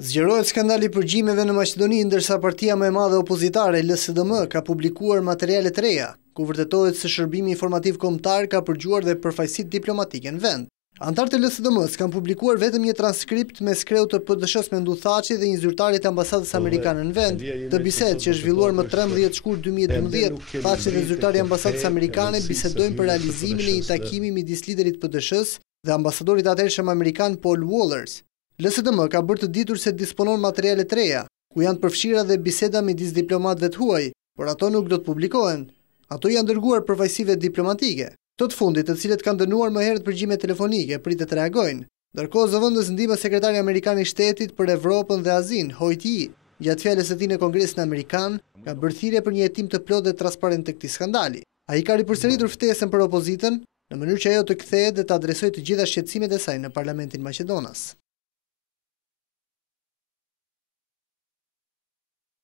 Zgjerohet skandali i përgjimeve në Maqedoni, ndërsa partia më e madhe opozitare, LSDM, ka publikuar materiale të reja, ku vërtetohet se shërbimi informativ kombëtar ka përgjuar dhe përfaqësitë diplomatike në vend. Antarët e LSDM-s kanë publikuar vetëm një transkript me skreu të PD-s Mendu Thaçi dhe një zyrtarit të ambasadës amerikane në vend, të bisedë që është zhvilluar më 13 shkurt 2012, Thaçi dhe zyrtari i ambasadës amerikane bisedojnë për realizimin e një takimi midis liderit PD-s dhe ambasadorit atëhershëm amerikan Paul Wallers. LSDM ka bërë të ditur se disponon materiale të reja, ku janë përfshira dhe biseda midis diplomatëve të huaj, por ato nuk do të publikohen. Ato janë dërguar përfaqësive diplomatike. Të fundit, të cilët kanë dënuar më herët përgjime telefonike, pritet të reagojnë. Ndërkohë, zëvendës ndihmë sekretari amerikan i shtetit për Evropën dhe Azinë, Hoyt, gjatë fjalës së tij në Kongresin amerikan, ka bërë thirrje për një hetim të plotë dhe transparent të këtij skandali. Ai ka ripërsëritur ftesën për opozitën, në mënyrë që ajo të kthehet dhe të adresojë të gjitha shqetësimet e saj në Parlamentin Maqedonas.